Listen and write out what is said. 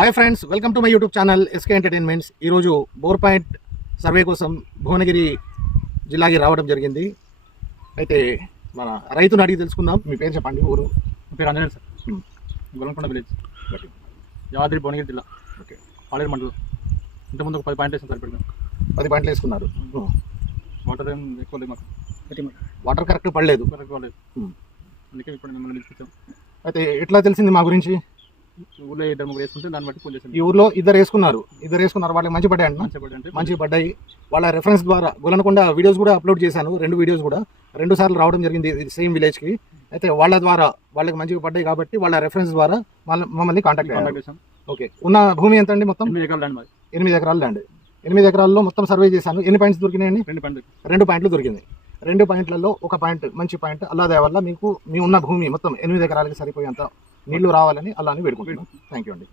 Hi friends, welcome to my YouTube channel SK entertainments. ఈరోజు bore point survey కోసం భువనగిరి జిల్లాకి రావడం జరిగింది. అయితే మన రైతుని అడిగి తెలుసుకుందాం. మీ పేరు చెప్పండి. ఊరు? మీ పేరు అంజనేయులు సార్. గొల్లకొండ విలేజ్, యాదాద్రి భువనగిరి జిల్లా. ఓకే. పాలేరు మండలం. ఇంతకుముందు ఒక 10 పాయింట్లు వేసాం సార్. ఇప్పుడు 10 పాయింట్లు వేసుకున్నారు. వాటర్ ఏం ఎక్కువ లేదు మాకు. వాటర్ కరెక్ట్ పడలేదు. ఎక్కువ లేదు. అందుకే ఇప్పుడు మిమ్మల్ని పిలిపించాం. అయితే ఎట్లా తెలిసింది మా గురించి? ఊళ్ళో 2-3 వేసుకుంటే దాన్ని బట్టి ఫోన్ చేసాను. ఈ ఊర్లో ఇద్దరు వేసుకున్నారు. వాళ్ళకి మంచి పడ్డాయి అంట. మంచి పడ్డాయి. వాళ్ళ రెఫరెన్స్ ద్వారా గొల్లకొండ వీడియోస్ కూడా అప్లోడ్ చేశాను. 2 వీడియోస్ కూడా 2 సార్లు రావడం జరిగింది సేమ్ విలేజ్కి. అయితే వాళ్ళ ద్వారా వాళ్ళకి మంచిగా పడ్డాయి కాబట్టి వాళ్ళ రెఫరెన్స్ ద్వారా మమ్మల్ని కాంటాక్ట్ చేశాం. ఓకే. ఉన్న భూమి ఎంత అండి? మొత్తం 8 ఎకరాల ల్యాండ్ మాది. 8 ఎకరాల ల్యాండ్. 8 ఎకరాల్లో మొత్తం సర్వే చేశాను. ఎన్ని పాయింట్స్ దొరికినాయండి? 2 పాయింట్లు దొరికింది. 2 పాయింట్లలో ఒక పాయింట్ మంచి పాయింట్ అల్లాదే వల్ల మీకు మీ ఉన్న భూమి మొత్తం 8 ఎకరాలకి సరిపోయేంత నీళ్లు రావాలని అల్లాని వేడుకుంటున్నాను. థ్యాంక్ యూ అండి.